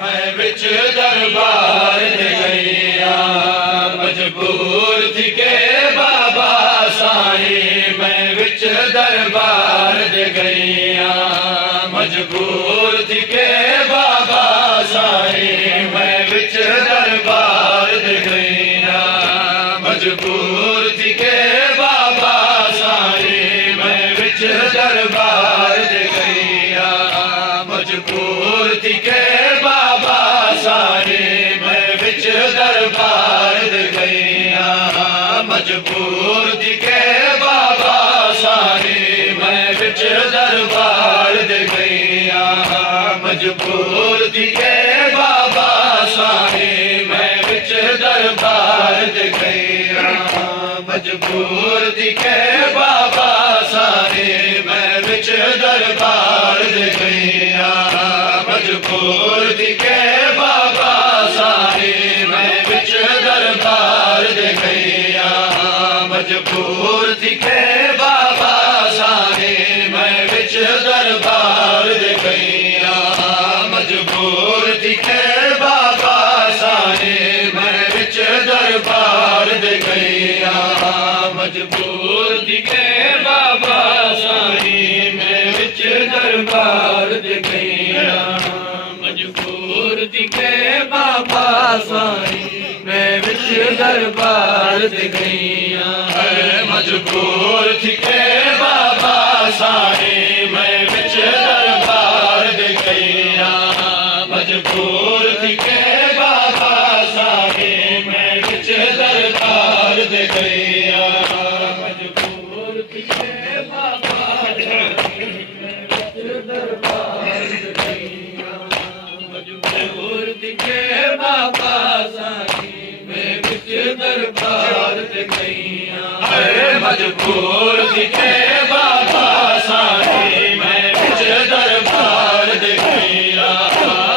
मैं विच दरबार दे गईया मजबूर थी के बाबा साईं मैं विच दरबार दे गईया मजबूर थी के बाबा साईं मैं विच दरबार दे गईया मजबूर थी के बाबा साईं मैं विच दरबार दे गईया मजबूर थी के बाबा साईं मैं विच दरबार दे गईया मजबूर थी के बाबा साईं मैं विच दरबार दे गईया मजबूर थी के बाबा साईं मैं विच दरबार दे गईया मजबूर थी के बाबा साईं मैं विच दरबार दे गईया मजबूर थी के बाबा साईं मैं विच दरबार दे गईया मजबूर थी के बाबा साईं मैं विच दरबार दे गईया मजबूर थी के बाबा साईं मैं विच दरबार दे गईया मजबूर थी के बाबा साईं मैं विच दरबार दे गईया मजबूर थी के बाबा साईं मैं विच दरबार दे गईया मजबूर थी के बाबा साईं मैं विच दरबार दे गईया मजबूर थी के बाबा साईं मैं विच दरबार दे गईया मजबूर थी के बाबा दरबार दे गईया मजबूर थी के बाबा साईं मैं विच दरबार दे गईया मजबूर थी के बाबा साईं मैं विच दरबार दे गईया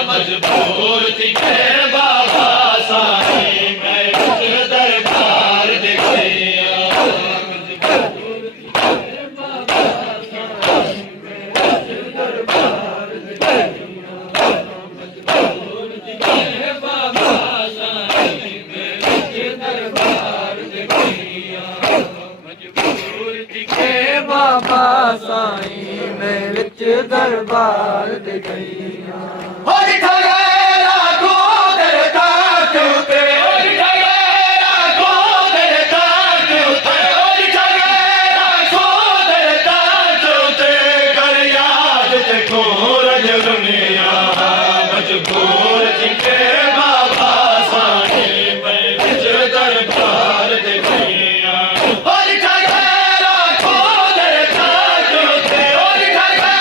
मजबूर थी के बाबा साईं मैं विच दरबार दे गईया मजबूर थी के बाबा साईं मैं विच दरबार दे गईया मजबूर थी के बाबा साईं मैं विच दरबार दे गईया मजबूर थी के बाबा साईं मैं विच दरबार दे गईया मजबूर थी के बाबा साईं मैं विच दरबार दे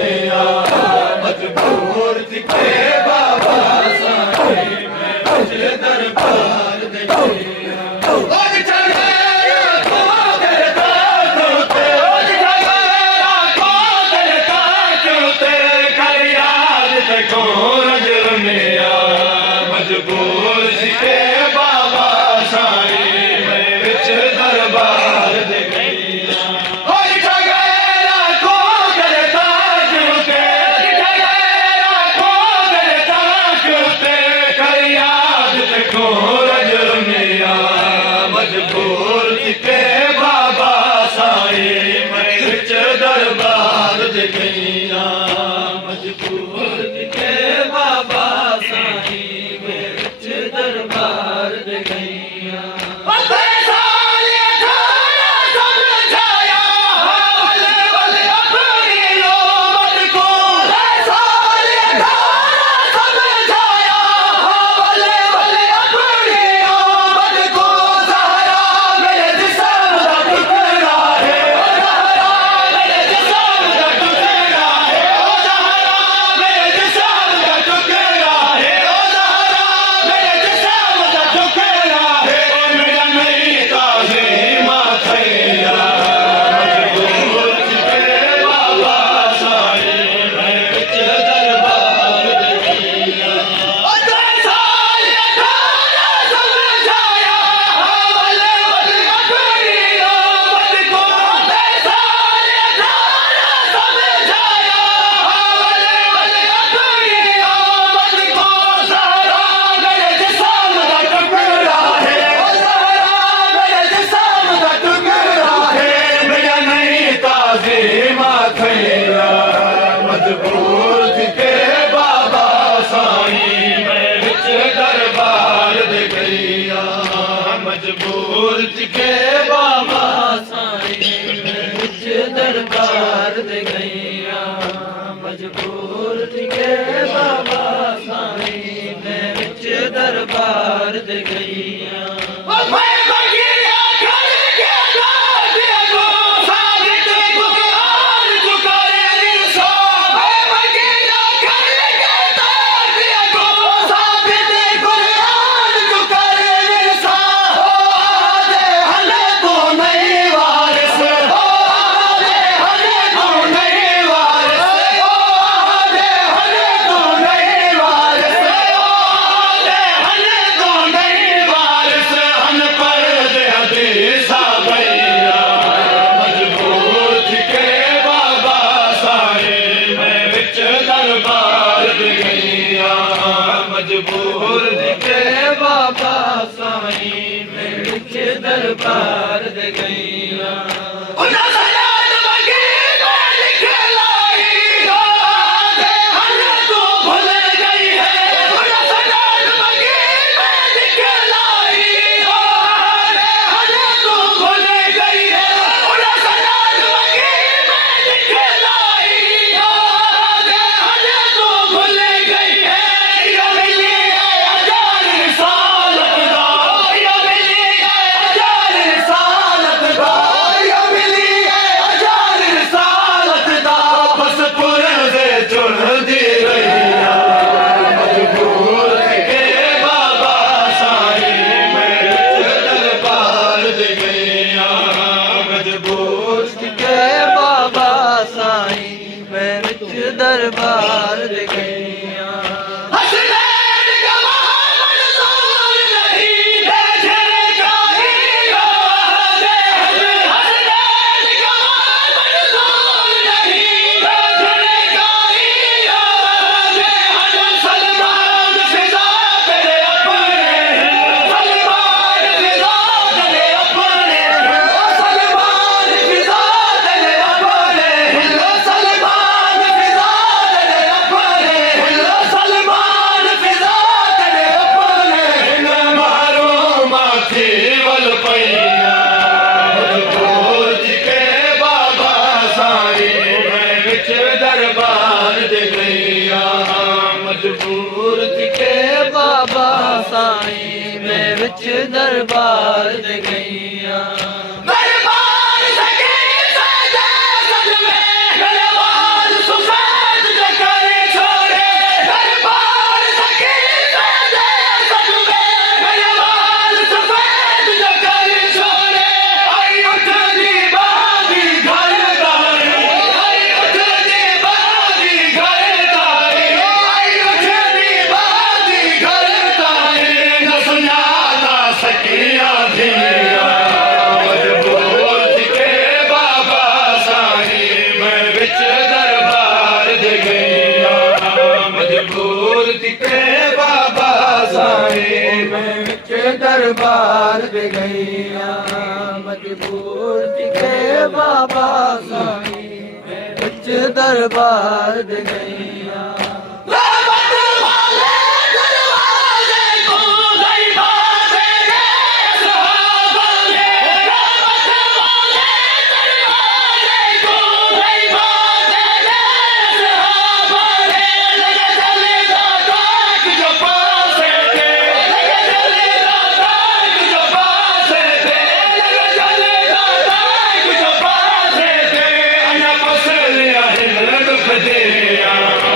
गईया मजबूर थी के बाबा साईं मैं विच दरबार दे गईया मजबूर थी के बाबा साईं मैं विच दरबार दे गईया मजबूर थी के बाबा साईं मैं विच दरबार दे गईया मजबूर थी के बाबा साईं मैं विच दरबार दे गईया दे गईया मजबूर दिखे बाबा साईं मैं विच दरबार दे गईया दरबार दे गईया दरबार दे गईया मजबूर दिखे बाबा साईं मैं विच दरबार दे गईया दरबार दे गईया मजबूर दिखे बाबा साईं विच दरबार दे गईया Yeah.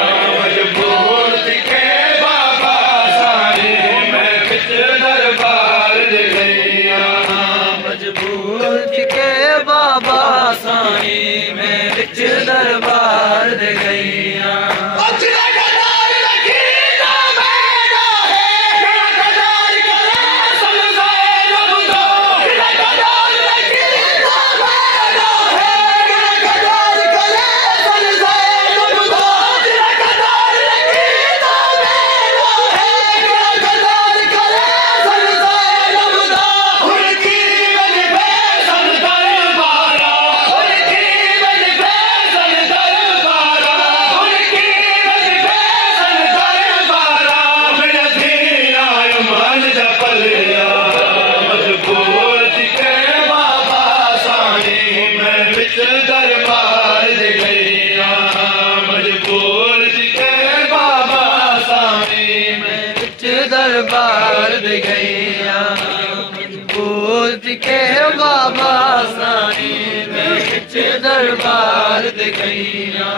दरबार दे गईया पूज के बाबा साईं मैं विच दरबार दे गईया